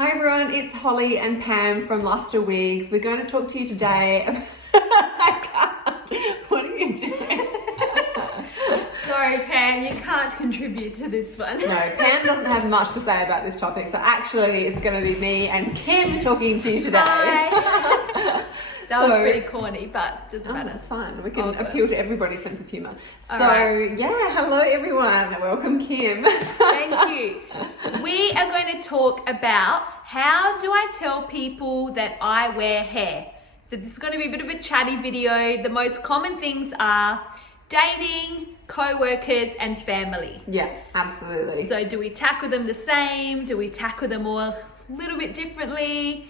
Hi everyone, it's Holly and Pam from Lusta Wigs. We're going to talk to you today about... I can't. What are you doing? Sorry Pam, you can't contribute to this one. No, Pam doesn't have much to say about this topic, so actually it's going to be me and Kim talking to you today. Hi. That was pretty corny, but doesn't matter. It's fine. We can appeal to everybody's sense of humour. So, right. Yeah, hello everyone. Welcome, Kim. Thank you. We are going to talk about how do I tell people that I wear hair. So this is going to be a bit of a chatty video. The most common things are dating, co-workers and family. Yeah, absolutely. So do we tackle them the same? Do we tackle them all a little bit differently?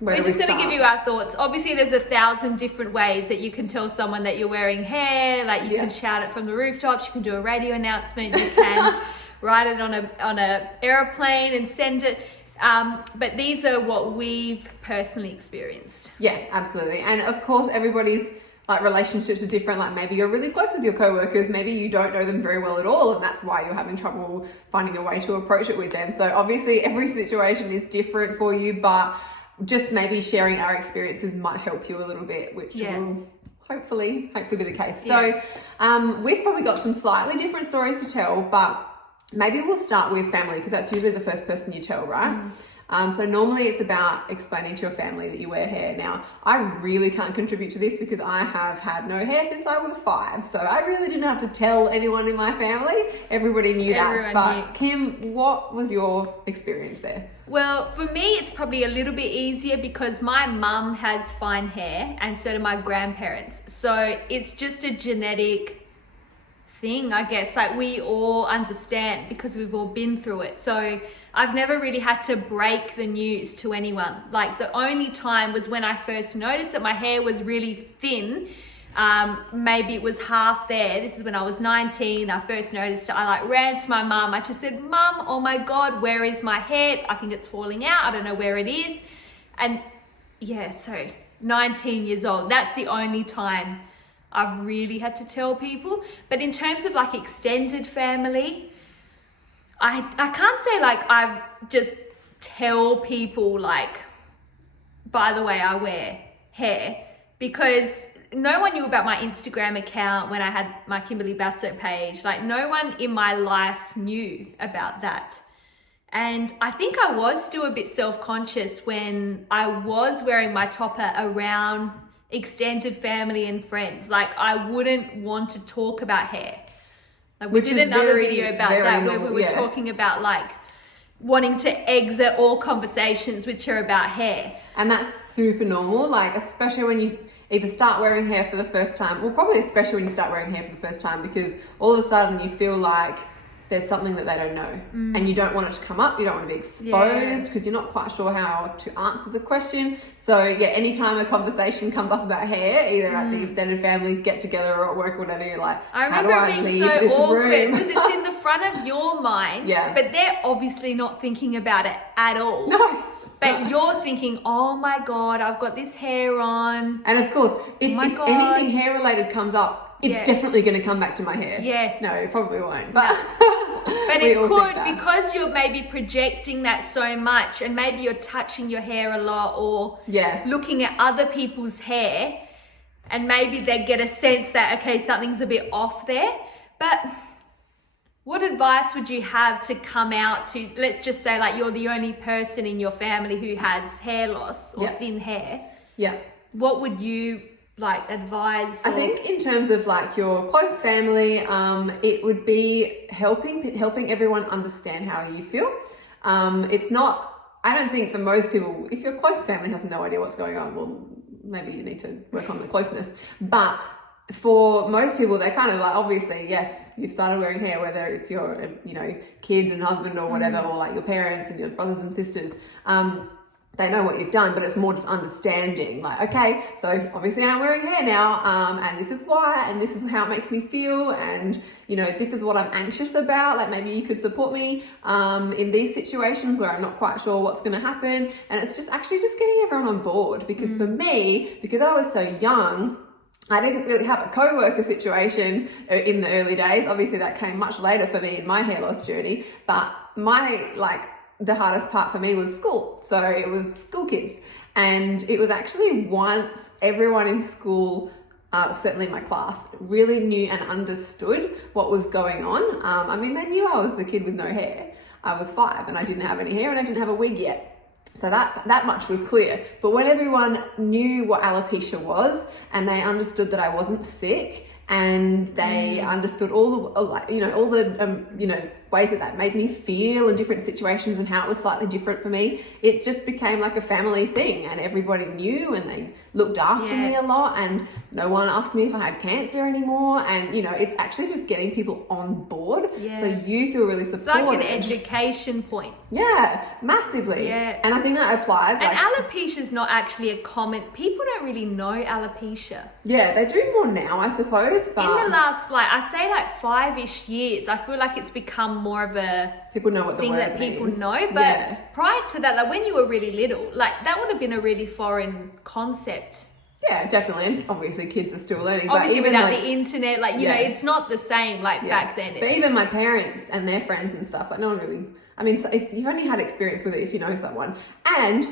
We're just going to give you our thoughts. Obviously, there's 1,000 different ways that you can tell someone that you're wearing hair. Like you can shout it from the rooftops. You can do a radio announcement. You can write it on a airplane and send it. But these are what we've personally experienced. Yeah, absolutely. And of course, everybody's relationships are different. Like maybe you're really close with your co-workers. Maybe you don't know them very well at all, and that's why you're having trouble finding a way to approach it with them. So obviously, every situation is different for you, but just maybe sharing our experiences might help you a little bit, which will hopefully be the case. So we've probably got some slightly different stories to tell, but maybe we'll start with family because that's usually the first person you tell, right? So normally it's about explaining to your family that you wear hair. Now, I really can't contribute to this because I have had no hair since I was 5. So I really didn't have to tell anyone in my family. Everybody knew that. But Kim, what was your experience there? Well, for me, it's probably a little bit easier because my mum has fine hair and so do my grandparents. So it's just a genetic thing, I guess. Like we all understand because we've all been through it. So I've never really had to break the news to anyone. Like the only time was when I first noticed that my hair was really thin. Maybe it was half there. This is when I was 19. I first noticed it. I ran to my mum. I just said, "Mum, oh my God, where is my hair? I think it's falling out. I don't know where it is." And yeah, so 19 years old. That's the only time I've really had to tell people. But in terms of extended family, I can't say I've just tell people by the way I wear hair, because no one knew about my Instagram account when I had my Kimberly Bassett page. No one in my life knew about that. And I think I was still a bit self-conscious when I was wearing my topper around extended family and friends. I wouldn't want to talk about hair. We did another video about that where we were talking about wanting to exit all conversations which are about hair. And that's super normal, especially when you either start wearing hair for the first time, well, probably especially when you start wearing hair for the first time, because all of a sudden you feel like there's something that they don't know and you don't want it to come up. You don't want to be exposed because you're not quite sure how to answer the question. So anytime a conversation comes up about hair, either at the extended family get together or at work or whatever, you're like, I remember it being so awkward because it's in the front of your mind, but they're obviously not thinking about it at all. No. But you're thinking, oh my God, I've got this hair on. And of course, if anything hair related comes up, it's definitely going to come back to my hair. Yes. No, it probably won't. But, but it could, because you're maybe projecting that so much, and maybe you're touching your hair a lot or looking at other people's hair, and maybe they get a sense that, okay, something's a bit off there. But what advice would you have to come out to, let's just say you're the only person in your family who has hair loss or thin hair? Yeah. What would you advise? I think in terms of your close family, it would be helping everyone understand how you feel. It's not, I don't think for most people, if your close family has no idea what's going on, well, maybe you need to work on the closeness. But for most people, they kind of obviously, yes, you've started wearing hair, whether it's your, kids and husband or whatever, or your parents and your brothers and sisters. They know what you've done, but it's more just understanding. Okay, so obviously I'm wearing hair now, and this is why, and this is how it makes me feel, and this is what I'm anxious about. Maybe you could support me in these situations where I'm not quite sure what's going to happen. And it's just getting everyone on board, because for me, because I was so young, I didn't really have a co-worker situation in the early days. Obviously that came much later for me in my hair loss journey, but my the hardest part for me was school. So it was school kids. And it was actually once everyone in school, certainly my class, really knew and understood what was going on. I mean, they knew I was the kid with no hair. I was 5 and I didn't have any hair and I didn't have a wig yet. So that much was clear. But when everyone knew what alopecia was and they understood that I wasn't sick and they understood all the ways that made me feel in different situations and how it was slightly different for me, it just became like a family thing, and everybody knew and they looked after me a lot, and no one asked me if I had cancer anymore, and it's actually just getting people on board so you feel really supported. It's like an education point. Yeah, massively. Yeah. And I think that applies. And alopecia is not actually a common, people don't really know alopecia. Yeah, they do more now, I suppose, but in the last, I say 5-ish years, I feel like it's become more of a people know what the thing word that people means. know. But prior to that, when you were really little, that would have been a really foreign concept. Yeah, definitely. And obviously kids are still learning. Obviously but even without the internet, it's not the same back then. But even my parents and their friends and stuff, no one really, I mean, so if you've only had experience with it, if you know someone. And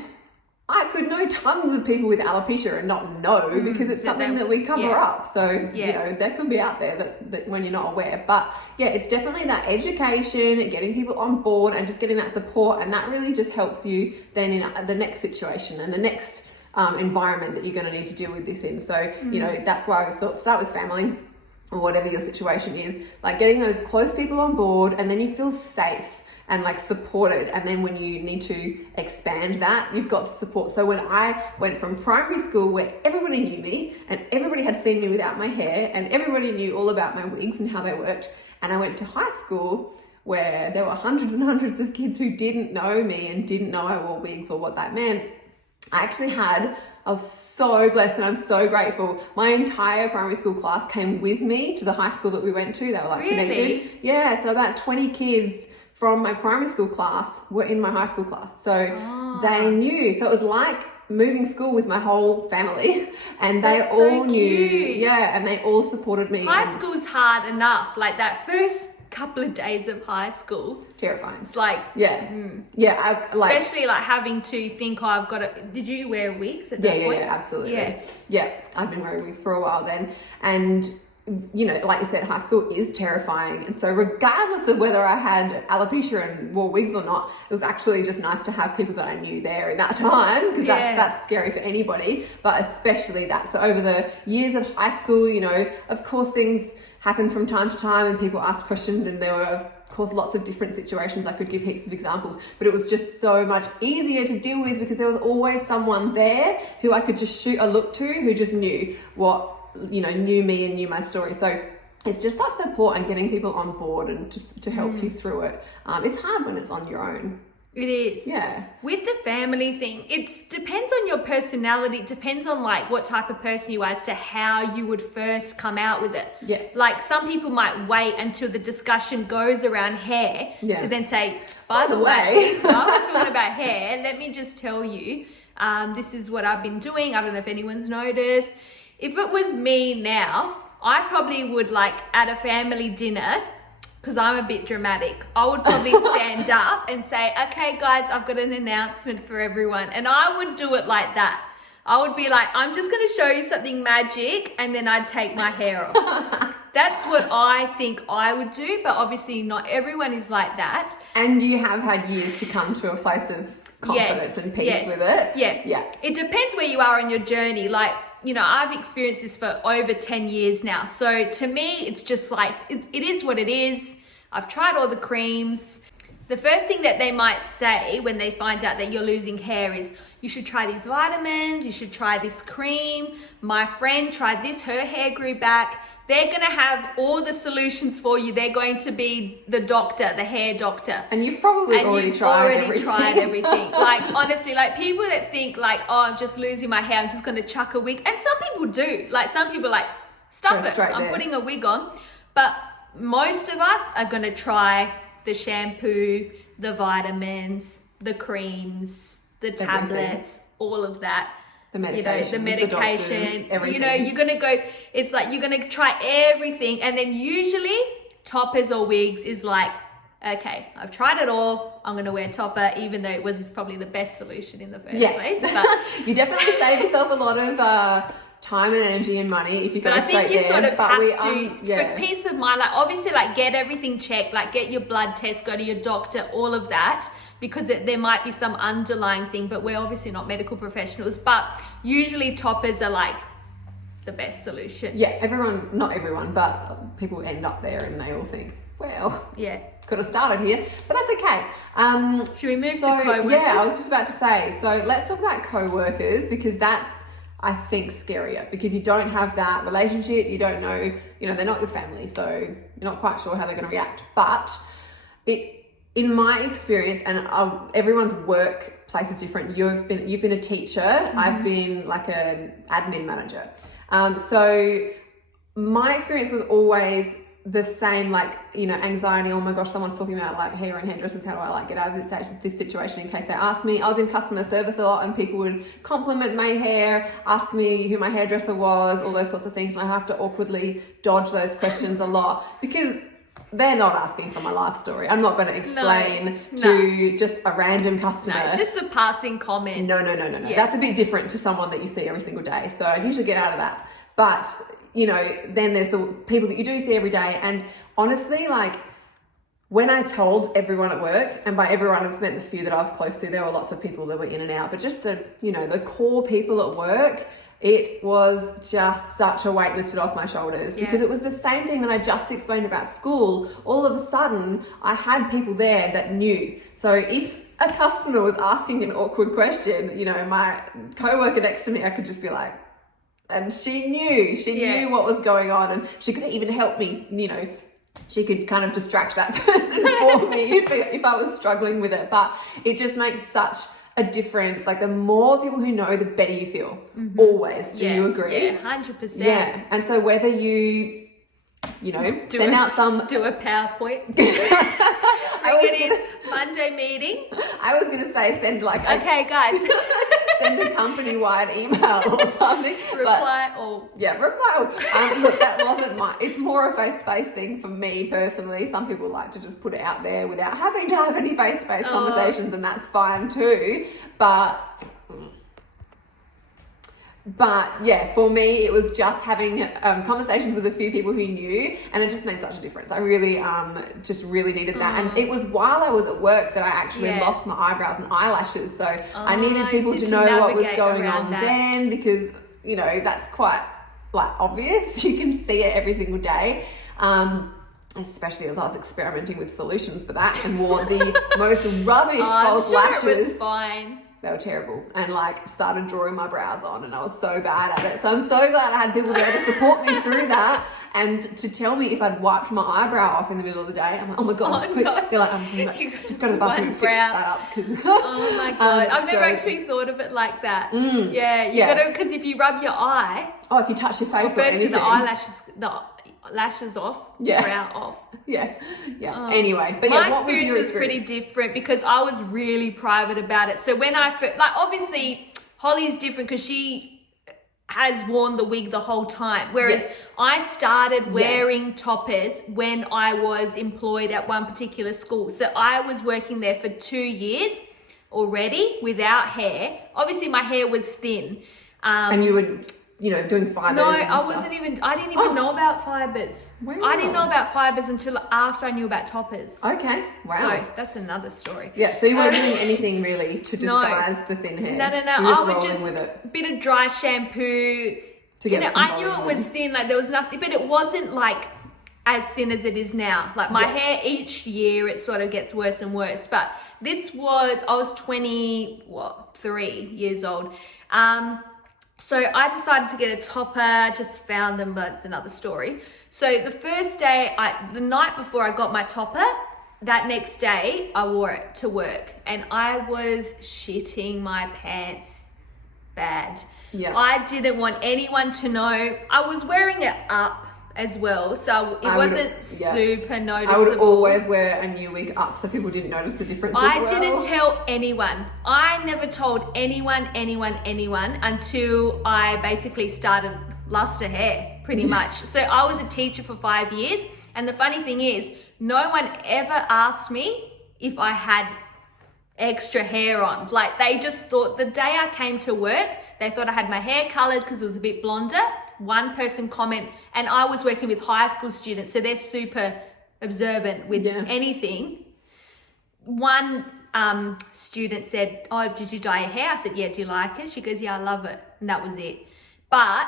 I could know tons of people with alopecia and not know because it's something that we cover up. So, that could be out there that when you're not aware. But yeah, it's definitely that education, getting people on board and just getting that support. And that really just helps you then in the next situation and the next environment that you're going to need to deal with this in. So, that's why we thought start with family or whatever your situation is, getting those close people on board, and then you feel safe and supported, and then when you need to expand that, you've got the support. So when I went from primary school where everybody knew me and everybody had seen me without my hair and everybody knew all about my wigs and how they worked, and I went to high school where there were hundreds and hundreds of kids who didn't know me and didn't know I wore wigs or what that meant, I was so blessed and I'm so grateful. My entire primary school class came with me to the high school that we went to. They were connected. Yeah, so about 20 kids from my primary school class were in my high school class. So they knew. So it was like moving school with my whole family, and they all knew. Yeah, and they all supported me. High school's hard enough. That first couple of days of high school. Terrifying. It's especially having to think, I've got to, did you wear wigs at that point? Yeah, absolutely. Yeah, I've been wearing wigs for a while then. And like you said, high school is terrifying. And so regardless of whether I had alopecia and wore wigs or not, it was actually just nice to have people that I knew there in that time, because that's scary for anybody, but especially that. So over the years of high school, of course things happen from time to time and people ask questions, and there were of course lots of different situations. I could give heaps of examples, but it was just so much easier to deal with because there was always someone there who I could just shoot a look to, who just knew knew me and knew my story. So it's just that support and getting people on board and just to help you through it. It's hard when it's on your own. It is. Yeah. With the family thing, it depends on your personality. It depends on what type of person you are as to how you would first come out with it. Yeah. Some people might wait until the discussion goes around hair to then say, by the way, while we're talking about hair, let me just tell you, this is what I've been doing. I don't know if anyone's noticed. If it was me now, I probably would at a family dinner, because I'm a bit dramatic, I would probably stand up and say, okay guys, I've got an announcement for everyone. And I would do it like that. I would be like, I'm just going to show you something magic, and then I'd take my hair off. That's what I think I would do, but obviously not everyone is like that. And you have had years to come to a place of confidence and peace with it. Yeah. It depends where you are on your journey. I've experienced this for over 10 years now. So to me, it's just it is what it is. I've tried all the creams. The first thing that they might say when they find out that you're losing hair is, you should try these vitamins, you should try this cream. My friend tried this, her hair grew back. They're going to have all the solutions for you. They're going to be the doctor, the hair doctor. And you've probably already tried everything. Honestly, people that think I'm just losing my hair, I'm just going to chuck a wig. And some people do. Some people stuff it. I'm putting a wig on. But most of us are going to try the shampoo, the vitamins, the creams, the tablets, all of that. The medication, the doctors, everything. You're going to go, it's you're going to try everything. And then usually toppers or wigs is okay, I've tried it all. I'm going to wear topper, even though it was probably the best solution in the first Yeah. place. But You definitely save yourself a lot of time and energy and money if you go But I straight think you there. sort of But have to, for peace of mind, like obviously like get everything checked, like get your blood test, go to your doctor, all of that, because there might be some underlying thing, but we're obviously not medical professionals. But usually toppers are like the best solution. Yeah, not everyone, but people end up there and they all think, well, Yeah. could have started here, but that's okay. Should we move to co-workers? Yeah, I was just about to say, so let's talk about co-workers, because that's, I think, scarier, because you don't have that relationship, you don't know, they're not your family, so you're not quite sure how they're going to react. But in my experience, and everyone's workplace is different. You've been a teacher. Mm-hmm. I've been like an admin manager. So my experience was always the same, like, anxiety. Oh my gosh, someone's talking about like hair and hairdressers. How do I like get out of this situation in case they ask me? I was in customer service a lot and people would compliment my hair, ask me who my hairdresser was, all those sorts of things. And I have to awkwardly dodge those questions a lot because they're not asking for my life story. I'm not going to explain to just a random customer. No, it's just a passing comment. No. Yeah. That's a bit different to someone that you see every single day. So I usually get out of that. But, then there's the people that you do see every day. And honestly, like when I told everyone at work, and by everyone I've meant the few that I was close to, there were lots of people that were in and out, but just the core people at work, it was just such a weight lifted off my shoulders because it was the same thing that I just explained about school. All of a sudden, I had people there that knew. So if a customer was asking an awkward question, my coworker next to me, I could just be like, and she knew what was going on, and she could even help me, she could kind of distract that person for me if I was struggling with it. But it just makes such a difference. Like the more people who know, the better you feel. Always. Do you agree? Yeah, 100%. Yeah. And so whether you send out some... Do a PowerPoint. Monday meeting. I was going to say send like... Okay, guys. Send a company-wide email or something. Reply all. Yeah, reply all. Look, that wasn't it's more a face-to-face thing for me personally. Some people like to just put it out there without having to have any face-to-face conversations, and that's fine too. But yeah, for me, it was just having conversations with a few people who knew, and it just made such a difference. I really just really needed that. And it was while I was at work that I actually lost my eyebrows and eyelashes. So I needed people to know what was going on then, because, that's quite like obvious. You can see it every single day. Especially as I was experimenting with solutions for that and wore the most rubbish false lashes. It was fine. They were terrible, and like started drawing my brows on, and I was so bad at it. So I'm so glad I had people there to support me through that and to tell me if I'd wiped my eyebrow off in the middle of the day. I'm like, oh my gosh, quick. No. They're like, just go to the bathroom and fix that up. Oh my God. I've never actually thought of it like that. Yeah, you gotta, because if you rub your eye. Oh, if you touch your face or anything. the lashes off, brow off. Yeah. Anyway, but my experience was pretty different because I was really private about it. So when I first, like, obviously Holly's different because she has worn the wig the whole time, whereas I started wearing toppers when I was employed at one particular school. So I was working there for 2 years already without hair. Obviously my hair was thin. And you would, doing fibers. No, I didn't even know about fibers. Wow. I didn't know about fibers until after I knew about toppers. Okay, wow. So that's another story. Yeah, so you weren't doing anything really to disguise the thin hair. No. I would just with it. Bit of dry shampoo. To get I knew it was thin, like there was nothing, but it wasn't like as thin as it is now. Like my hair each year, it sort of gets worse and worse. But I was 23 years old. So I decided to get a topper, just found them, but it's another story. So the first day, the night before I got my topper, that next day I wore it to work and I was shitting my pants bad. Yeah. I didn't want anyone to know. I was wearing it up as well, so it wasn't super noticeable. I would always wear a new wig up so people didn't notice the difference as well. I didn't tell anyone. I never told anyone until I basically started Lusta hair, pretty much. So I was a teacher for 5 years, and the funny thing is, no one ever asked me if I had extra hair on. Like, they just thought, the day I came to work, they thought I had my hair colored because it was a bit blonder. One person comment, and I was working with high school students, so they're super observant with anything. One student said, oh, did you dye your hair? I said, yeah, do you like it? She goes, yeah, I love it. And that was it. But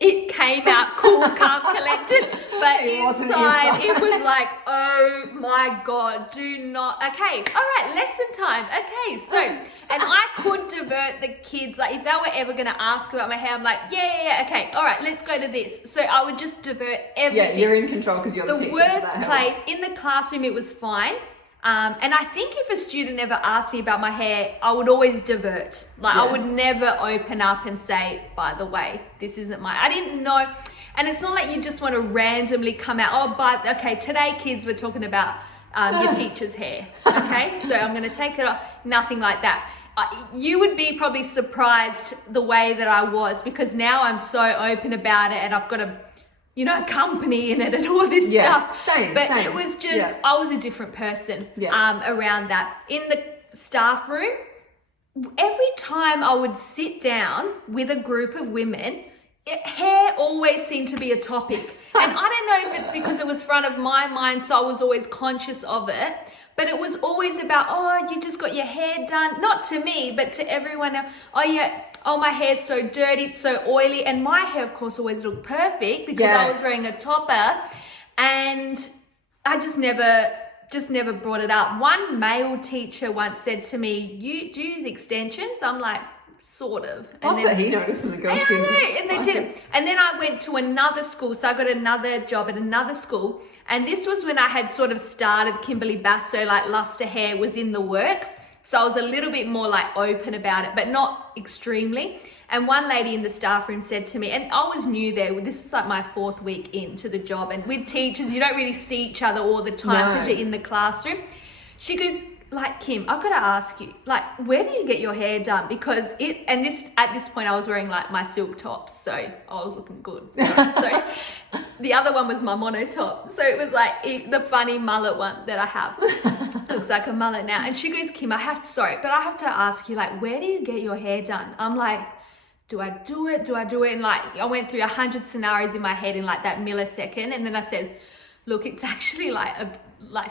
it came out cool, calm, collected. But inside, it was like, oh my God, do not. Okay, all right, lesson time. Okay, so, and I could divert the kids. Like, if they were ever going to ask about my hair, I'm like, yeah, okay, all right, let's go to this. So I would just divert everything. Yeah, you're in control because you're the teacher. The worst place, in the classroom, it was fine. And I think if a student ever asked me about my hair, I would always divert. Like, I would never open up and say, by the way, this isn't I didn't know. And it's not like you just want to randomly come out, okay, today kids we're talking about your teacher's hair. Okay, so I'm going to take it off. Nothing like that. You would be probably surprised the way that I was, because now I'm so open about it, and I've got a company in it and all this stuff. Same. It was just, I was a different person around that. In the staff room, every time I would sit down with a group of women, hair always seemed to be a topic. And I don't know if it's because it was front of my mind, so I was always conscious of it. But it was always about, oh, you just got your hair done. Not to me, but to everyone else. Oh, yeah. Oh, my hair's so dirty, it's so oily. And my hair, of course, always looked perfect because I was wearing a topper. And I just never brought it up. One male teacher once said to me, do you use extensions? I'm like, sort of. And then he noticed and the girls didn't. And they didn't. And then I went to another school. So I got another job at another school. And this was when I had sort of started Kimberly Basso, like Lusta hair was in the works. So I was a little bit more like open about it, but not extremely. And one lady in the staff room said to me, and I was new there, this is like my 4th week into the job, and with teachers, you don't really see each other all the time because you're in the classroom. She goes, like, Kim, I've got to ask you, like, where do you get your hair done? Because at this point I was wearing like my silk tops, so I was looking good. So the other one was my mono top. So it was like the funny mullet one that I have. Looks like a mullet now. And she goes, Kim, I have to ask you, like, where do you get your hair done? I'm like, do I do it? And like, I went through 100 scenarios in my head in like that millisecond. And then I said, look, it's actually like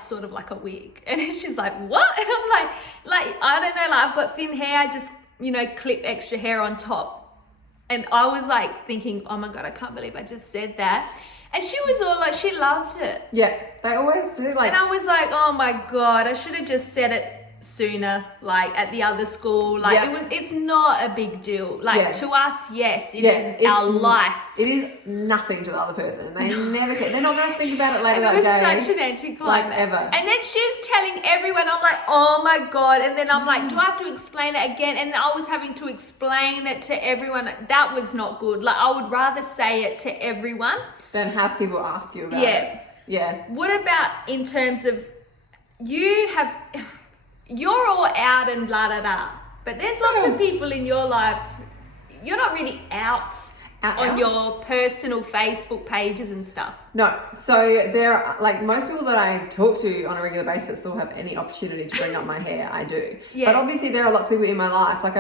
sort of like a wig. And she's like, what? And I'm like, I don't know, like, I've got thin hair, I just, clip extra hair on top. And I was like thinking, oh my God, I can't believe I just said that. And she was all like, she loved it. Yeah, they always do. Like, and I was like, oh my God, I should have just said it sooner, like at the other school. Like it's not a big deal. Like to us, yes, it is our life. It is nothing to the other person. They never care. They're not going to think about it later that day. It was such an anticlimax. Like ever. And then she was telling everyone, I'm like, oh my God. And then I'm like, do I have to explain it again? And I was having to explain it to everyone. That was not good. Like, I would rather say it to everyone than have people ask you about it. Yeah. What about in terms of you're all out and la da da, but there's lots of people in your life, you're not really out on your personal Facebook pages and stuff. No, so there are, like, most people that I talk to on a regular basis still have any opportunity to bring up my hair, I do. Yeah. But obviously there are lots of people in my life, like,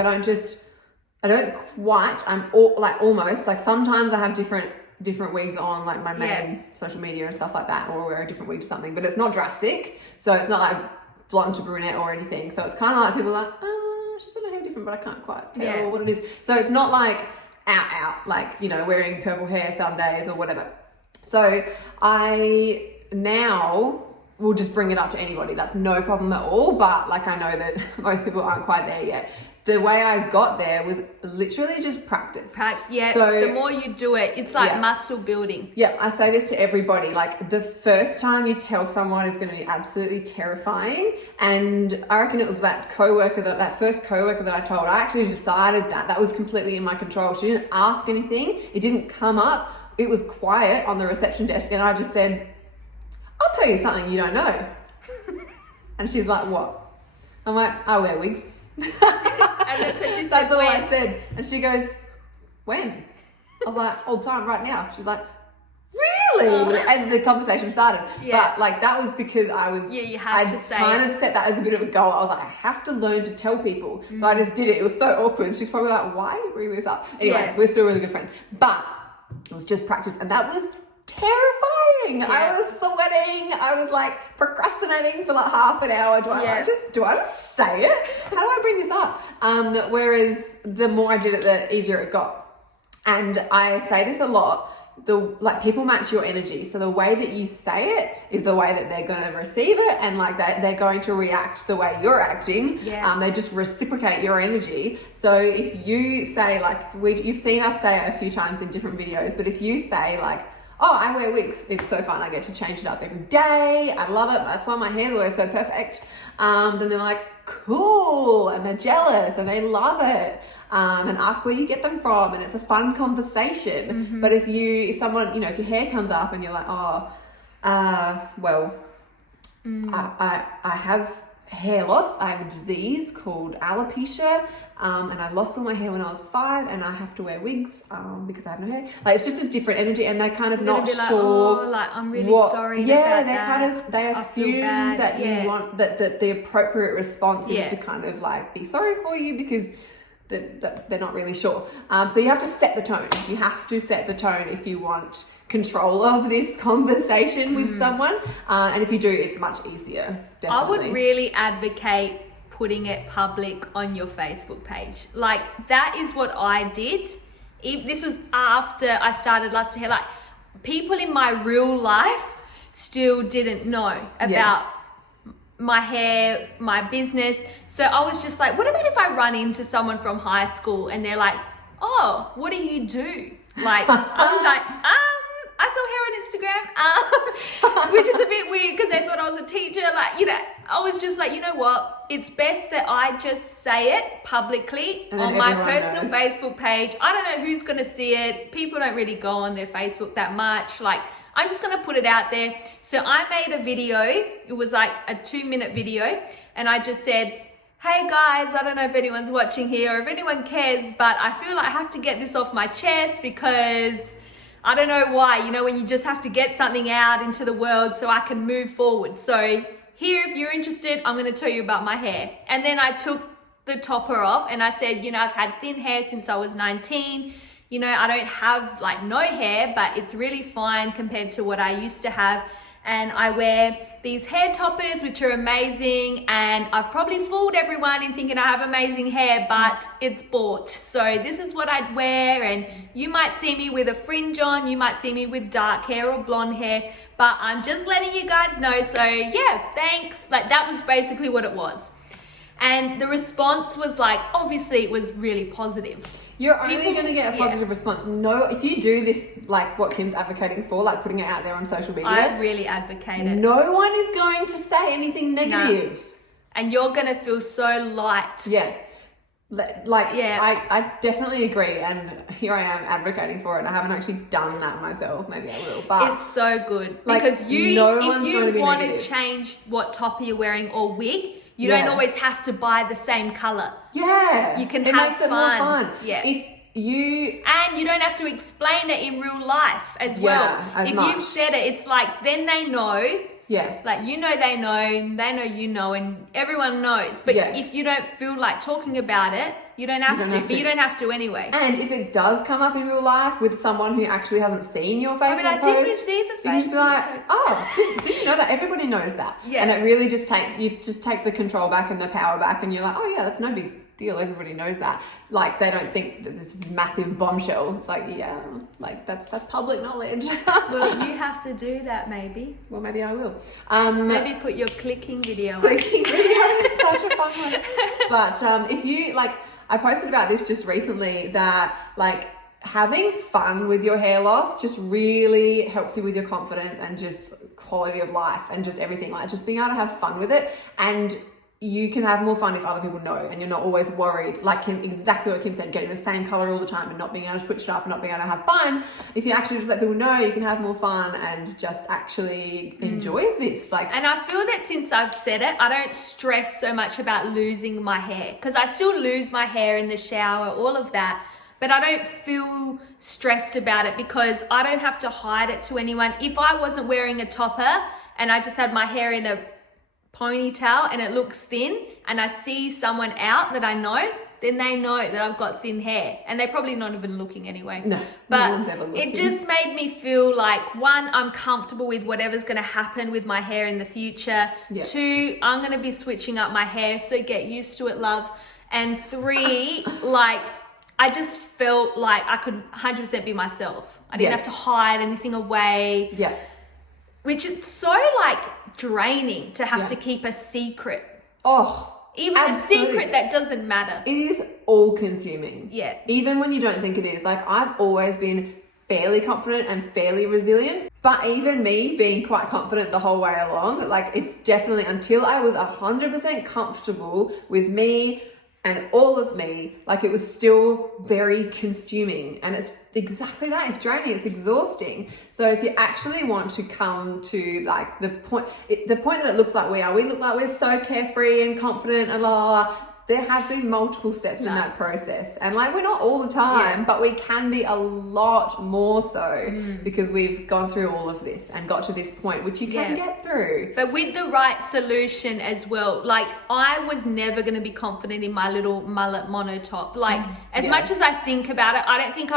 almost, like, sometimes I have different wigs on, like my main social media and stuff like that, or wear a different wig to something, but it's not drastic, so it's not like blonde to brunette or anything. So it's kind of like people are like, oh, she's got her hair different, but I can't quite tell what it is. So it's not like out, like, wearing purple hair some days or whatever. So I now will just bring it up to anybody. That's no problem at all. But like, I know that most people aren't quite there yet. The way I got there was literally just practice. So the more you do it, it's like muscle building. Yeah, I say this to everybody. Like, the first time you tell someone is going to be absolutely terrifying. And I reckon it was that first coworker that I told, I actually decided that was completely in my control. She didn't ask anything. It didn't come up. It was quiet on the reception desk. And I just said, I'll tell you something you don't know. And she's like, what? I'm like, I wear wigs. And that's all I said. And she goes, when? I was like, all the time, right now. She's like, really? really? And the conversation started. Yeah. But like that was because I was, you had to say kind it. of set that as a bit of a goal. I was like, I have to learn to tell people. So I just did it. It was so awkward. She's probably like, why are you bringing this up? Anyway, we're still really good friends. But it was just practice. And that was terrifying. Yeah. I was sweating. I was like procrastinating for like half an hour. Do I just say it? How do I bring this up? Whereas the more I did it, the easier it got. And I say this a lot. People match your energy. So the way that you say it is the way that they're going to receive it, and like they're going to react the way you're acting. Yeah. They just reciprocate your energy. So if you say you've seen us say it a few times in different videos, but if you say like, oh, I wear wigs, it's so fun, I get to change it up every day, I love it, that's why my hair's always so perfect, then they're like, cool, and they're jealous and they love it, and ask where you get them from, and it's a fun conversation. But if someone, if your hair comes up and you're like, I have hair loss, I have a disease called alopecia, and I lost all my hair when I was 5, and I have to wear wigs because I have no hair. Like, it's just a different energy, and they're kind of not be like, sure. oh, like, I'm really sorry about that. They assume that you want that the appropriate response is to kind of like be sorry for you because they're not really sure. So you have to set the tone. You have to set the tone if you want control of this conversation with someone, and if you do, it's much easier. Definitely. I would really advocate putting it public on your Facebook page. Like, that is what I did. If this was after I started Lusta Hair, like, people in my real life still didn't know about my hair, my business. So I was just like, what about if I run into someone from high school and they're like, oh, what do you do? Like, I'm like, I saw hair on Instagram, which is a bit weird because they thought I was a teacher. Like, I was just like, you know what? It's best that I just say it publicly on my personal Facebook page. I don't know who's going to see it. People don't really go on their Facebook that much. Like, I'm just going to put it out there. So I made a video. It was like a 2-minute video. And I just said, hey guys, I don't know if anyone's watching here or if anyone cares, but I feel like I have to get this off my chest because I don't know why, when you just have to get something out into the world so I can move forward. So here, if you're interested, I'm going to tell you about my hair. And then I took the topper off and I said, I've had thin hair since I was 19. I don't have like no hair, but it's really fine compared to what I used to have. And I wear these hair toppers, which are amazing. And I've probably fooled everyone in thinking I have amazing hair, but it's bought. So this is what I'd wear. And you might see me with a fringe on. You might see me with dark hair or blonde hair. But I'm just letting you guys know. So yeah, thanks. Like, that was basically what it was. And the response was like, obviously it was really positive. You're only going to get a positive response. No, if you do this, like what Kim's advocating for, like putting it out there on social media. I really advocate it. No one is going to say anything negative. No. And you're going to feel so light. Yeah. I definitely agree. And here I am advocating for it. I haven't actually done that myself. Maybe I will. But it's so good. Like, because if you want to negative. change what topper you're wearing or wig, you don't always have to buy the same color. Yeah. You can it have makes it more fun. Yeah. And you don't have to explain it in real life as well. If you've said it, it's like, then they know. Yeah. Like, they know, and everyone knows. But if you don't feel like talking about it, you don't have to. But you don't have to anyway. And if it does come up in real life with someone who actually hasn't seen your Facebook post, didn't you see the Facebook you just be like, didn't you know that? Everybody knows that. Yeah. And it really just take the control back and the power back, and you're like, oh yeah, that's no big deal. Everybody knows that. Like, they don't think that this is massive bombshell. It's like, yeah, like that's public knowledge. Well, you have to do that maybe. Well, maybe I will. Maybe put your clicking video. Clicking video is such a fun one. But if you like, I posted about this just recently that like having fun with your hair loss just really helps you with your confidence and just quality of life and just everything. Like, just being able to have fun with it, and you can have more fun if other people know and you're not always worried, like exactly what Kim said, getting the same color all the time and not being able to switch it up and not being able to have fun. If you actually just let people know, you can have more fun and just actually enjoy this. And I feel that since I've said it, I don't stress so much about losing my hair, because I still lose my hair in the shower, all of that. but I don't feel stressed about it because I don't have to hide it to anyone. If I wasn't wearing a topper and I just had my hair in a ponytail and it looks thin and I see someone out that I know, then they know that I've got thin hair, and they're probably not even looking anyway. No, but no one's ever looking. It just made me feel like, one, I'm comfortable with whatever's going to happen with my hair in the future. Yeah. Two, I'm going to be switching up my hair, so get used to it, love. And three, like, I just felt like I could 100% be myself. I didn't have to hide anything away. Yeah. Which is so like draining to have to keep a secret. Oh, even absolutely. a secret that doesn't matter. It is all consuming. Yeah. Even when you don't think it is. Like, I've always been fairly confident and fairly resilient, but even me being quite confident the whole way along, like, it's definitely until I was 100% comfortable with me and all of me, like, it was still very consuming. And it's exactly that. It's draining. It's exhausting. So if you actually want to come to like the point that it looks like we look like we're so carefree and confident and la la la. There have been multiple steps in that process, and like, we're not all the time, but we can be a lot more so because we've gone through all of this and got to this point, which you can get through. But with the right solution as well. Like, I was never going to be confident in my little mullet monotop. Like, as much as I think about it, I don't think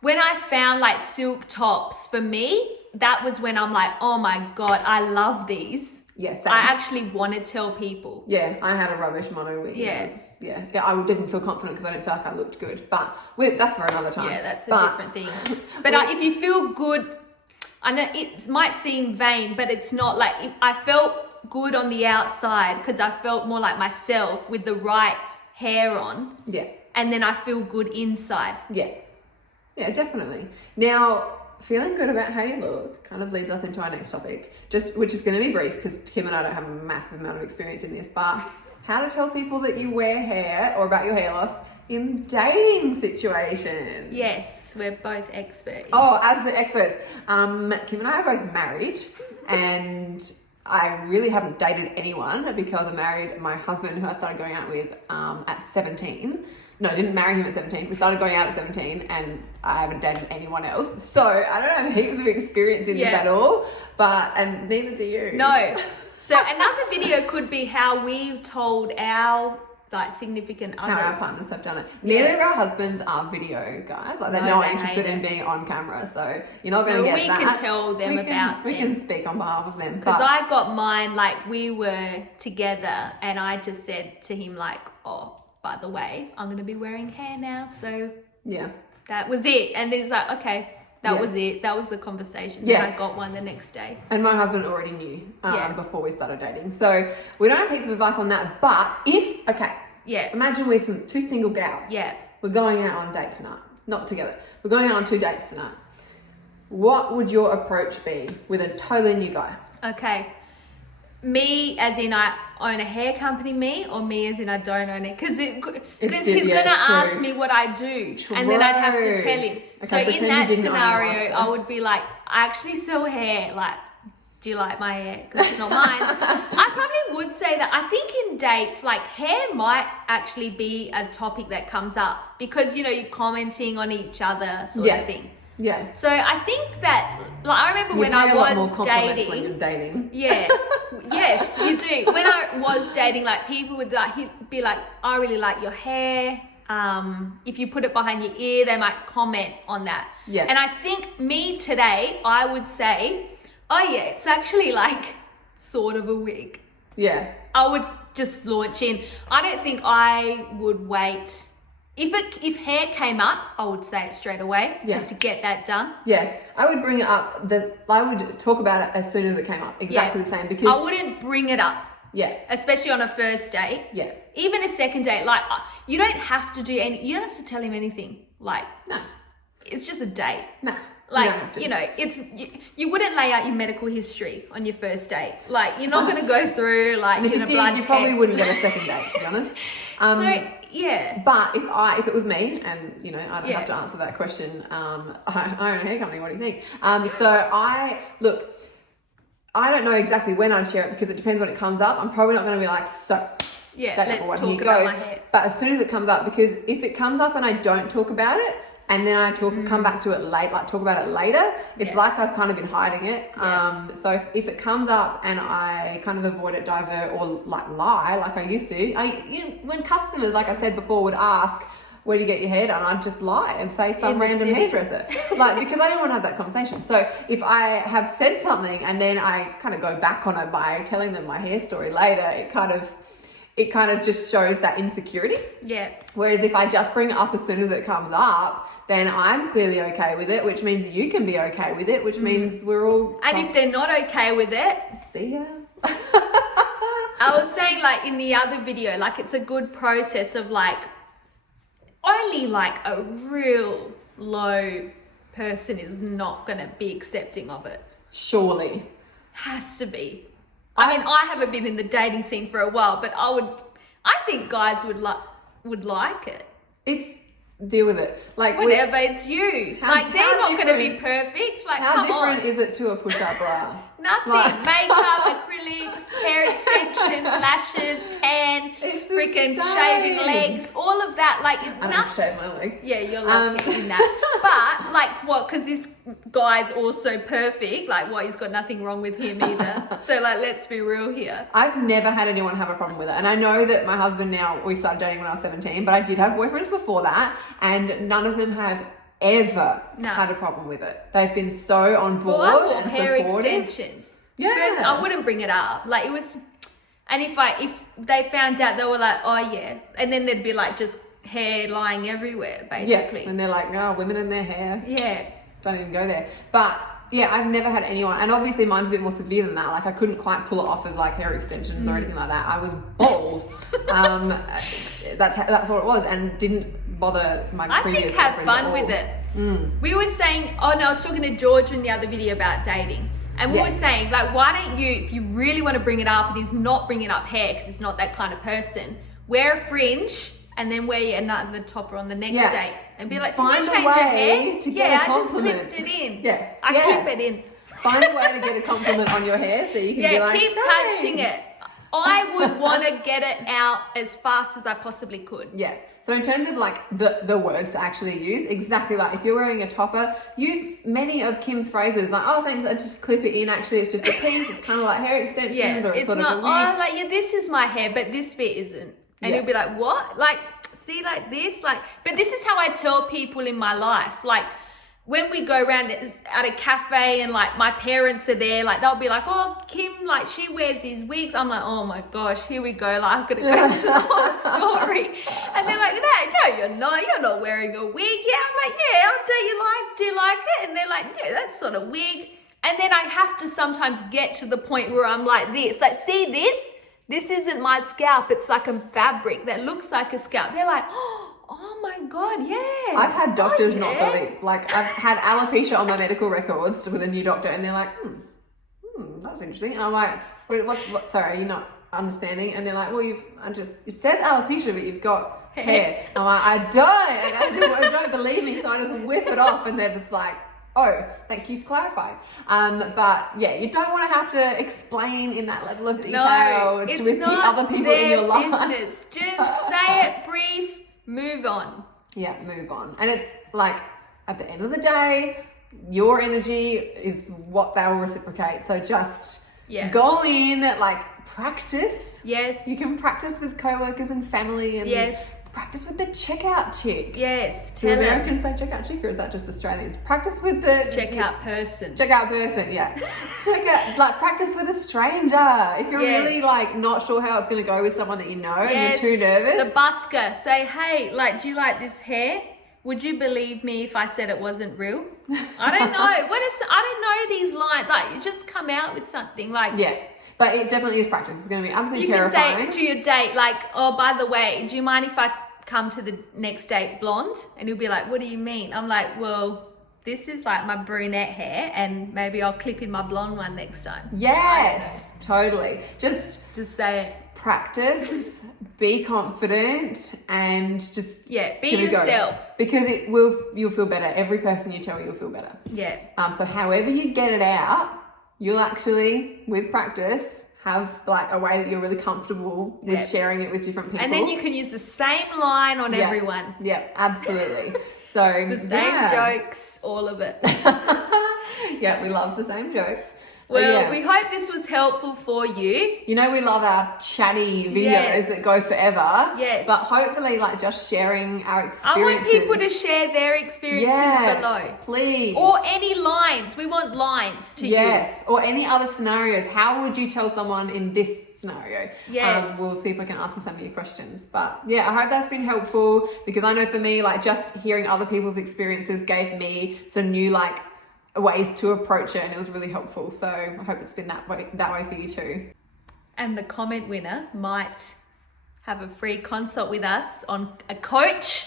when I found like silk tops for me, that was when I'm like, oh my God, I love these. Yes, I actually want to tell people. Yeah, I had a rubbish mono wig. Yes. Yeah, I didn't feel confident because I didn't feel like I looked good. But that's for another time. Yeah, that's a different thing. But if you feel good, I know it might seem vain, but it's not. Like, I felt good on the outside because I felt more like myself with the right hair on. Yeah. And then I feel good inside. Yeah. Yeah, definitely. Now, feeling good about how you look kind of leads us into our next topic, which is going to be brief because Kim and I don't have a massive amount of experience in this, but how to tell people that you wear hair or about your hair loss in dating situations. Yes, we're both experts. Oh, absolute experts. Kim and I are both married, and I really haven't dated anyone because I married my husband, who I started going out with at 17. No, I didn't marry him at 17. We started going out at 17, and I haven't dated anyone else. So I don't have heaps of experience in this at all, and neither do you. No. So another video could be how we told our like significant others. How our partners have done it. Neither of our husbands are video guys. Like, they're not interested in being on camera, so you're not going to get that. We can tell them about We can speak on behalf of them. Because I got mine, like, we were together, and I just said to him, like, oh, by the way, I'm going to be wearing hair now, so yeah, that was it. And he's like, okay, that was it. That was the conversation. Yeah. And I got one the next day. And my husband already knew before we started dating. So we don't have heaps of advice on that. But imagine we're two single gals. Yeah. We're going out on a date tonight. Not together. We're going out on 2 dates tonight. What would your approach be with a totally new guy? Okay. Me as in I own a hair company, me, or me as in I don't own it? Because he's going to ask me what I do, and then I'd have to tell him. Okay, so in that scenario, I would be like, I actually sell hair. Like, do you like my hair? Because it's not mine. I probably would say that. I think in dates, like, hair might actually be a topic that comes up because, you know, you're commenting on each other sort of thing. Yeah. So I think that, like, I remember when I was dating. When you're dating. Yeah. Yes, you do. When I was dating, like, people would be like, I really like your hair. If you put it behind your ear, they might comment on that. Yeah. And I think me today, I would say, oh yeah, it's actually like sort of a wig. Yeah. I would just launch in. I don't think I would wait. If hair came up, I would say it straight away, just to get that done. Yeah, I would bring it up. I would talk about it as soon as it came up. Exactly the same, because I wouldn't bring it up. Yeah, especially on a first date. Yeah, even a second date. Like, you don't have to do any. You don't have to tell him anything. Like, no, it's just a date. No. Like, you know, you wouldn't lay out your medical history on your first date. Like, you're not going to go through, like, and if you did, you probably wouldn't get a second date, to be honest. Yeah. But if it was me, and, you know, I don't have to answer that question, I own a hair company, what do you think? I don't know exactly when I'd share it because it depends when it comes up. I'm probably not going to be like, so Yeah, date let's number one, talk here you about go. my hair. But as soon as it comes up, because if it comes up and I don't talk about it, and then I come back to it late, like talk about it later, it's like I've kind of been hiding it. Yeah. So if it comes up and I kind of avoid it, divert, or like lie like I used to, when customers, like I said before, would ask, where do you get your hair done? I'd just lie and say some random hairdresser, like, because I don't want to have that conversation. So if I have said something and then I kind of go back on it by telling them my hair story later, it kind of just shows that insecurity. Yeah. Whereas if I just bring it up as soon as it comes up, then I'm clearly okay with it, which means you can be okay with it, which means we're all... And if they're not okay with it... See ya. I was saying, like, in the other video, like, it's a good process of, like, only, like, a real low person is not going to be accepting of it. Surely. Has to be. I mean, I haven't been in the dating scene for a while, but I think guys would like it. It's... Deal with it. Like, whatever, it's you. Like, they're not going to be perfect. Like, how come on. different is it to a push-up bra? Nothing. Like... Makeup, acrylics, hair extensions, lashes, tan, freaking shaving legs, all of that. Like, it's I don't shave my legs. Yeah, you're lucky in that. But, like, what? Because this guy's also perfect. Like, what? He's got nothing wrong with him either. So, like, let's be real here. I've never had anyone have a problem with it. And I know that my husband now, we started dating when I was 17, but I did have boyfriends before that. And none of them have ever had a problem with it. They've been so on board. Well, I want and hair supportive. extensions. Yeah. First, I wouldn't bring it up. Like, it was, and if they found out, they were like, oh yeah, and then there'd be like just hair lying everywhere, basically. Yeah, and they're like, oh, women and their hair. Yeah. Don't even go there. But yeah, I've never had anyone, and obviously mine's a bit more severe than that. Like, I couldn't quite pull it off as like hair extensions or anything like that. I was bald. That's what it was, and didn't bother my previous I think have fun at all. with it. We were saying, oh no, I was talking to George in the other video about dating. And we were saying, like, why don't you, if you really want to bring it up, and he's not bringing up hair because he's not that kind of person, wear a fringe and then wear another topper on the next date and be like, did you change your hair? Yeah, I just clipped it in. Yeah. I clip it in. Find a way to get a compliment on your hair so you can be like, keep touching it. I would want to get it out as fast as I possibly could. Yeah. So in terms of like the words to actually use, exactly like if you're wearing a topper, use many of Kim's phrases like, oh thanks, I just clip it in, actually it's just a piece, it's kind of like hair extensions or it's sort not, of a wig. like, yeah, this is my hair, but this bit isn't. And you'll be like, what? Like, see, like this? Like, but this is how I tell people in my life. Like, when we go around at a cafe and like my parents are there, like they'll be like, oh, Kim, like she wears these wigs. I'm like, oh my gosh, here we go. Like, I'm gonna go into the whole story. And they're like, no, you're not. You're not wearing a wig. Yeah, I'm like, yeah. Do you like it? And they're like, yeah, that's not a wig. And then I have to sometimes get to the point where I'm like this, like, see this? This isn't my scalp. It's like a fabric that looks like a scalp. They're like, oh my God, yeah. I've had doctors not believe, like I've had alopecia on my medical records with a new doctor and they're like, that's interesting. And I'm like, wait, what, sorry, are you not understanding? And they're like, well, it says alopecia, but you've got hair. I'm like, I don't. And they don't believe me, so I just whip it off and they're just like, oh, thank you for clarifying. But yeah, you don't want to have to explain in that level of detail with the other people in your life. Business. Just say it brief, move on. Yeah, move on. And it's like, at the end of the day, your energy is what they will reciprocate. So just go in, like, practice. Yes. You can practice with co-workers and family and practice with the checkout chick. Yes. Do Americans say checkout chick or is that just Australians? Practice with the checkout person. Checkout person, yeah. Practice with a stranger. If you're really like not sure how it's gonna go with someone that you know and you're too nervous. The busker. Say, hey, like, do you like this hair? Would you believe me if I said it wasn't real? I don't know. I don't know these lines. Like, you just come out with something like. Yeah. But it definitely is practice. It's going to be absolutely terrifying. You can say to your date, like, oh, by the way, do you mind if I come to the next date blonde? And he'll be like, what do you mean? I'm like, well, this is like my brunette hair and maybe I'll clip in my blonde one next time. Yes, totally. Just say it. Practice, be confident, and just be yourself. Because you'll feel better. Every person you tell, you'll feel better. Yeah. So however you get it out, you'll actually, with practice, have like a way that you're really comfortable with sharing it with different people. And then you can use the same line on everyone. Yeah, absolutely. So the same jokes, all of it. Yeah, we love the same jokes. Well, we hope this was helpful for you. You know, we love our chatty videos that go forever. Yes. But hopefully, like, just sharing our experiences. I want people to share their experiences below. Please. Or any lines. We want lines to use. Or any other scenarios. How would you tell someone in this scenario? Yes. We'll see if we can answer some of your questions. But yeah, I hope that's been helpful, because I know for me, like, just hearing other people's experiences gave me some new, like, ways to approach it, and it was really helpful. So I hope it's been that way for you too. And the comment winner might have a free consult with us on a coach,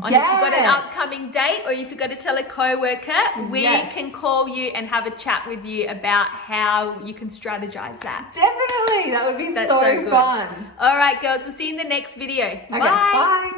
on if you've got an upcoming date, or if you've got to tell a co-worker, we can call you and have a chat with you about how you can strategize that. Definitely, that would be so fun. All right, girls, we'll see you in the next video. Okay, bye.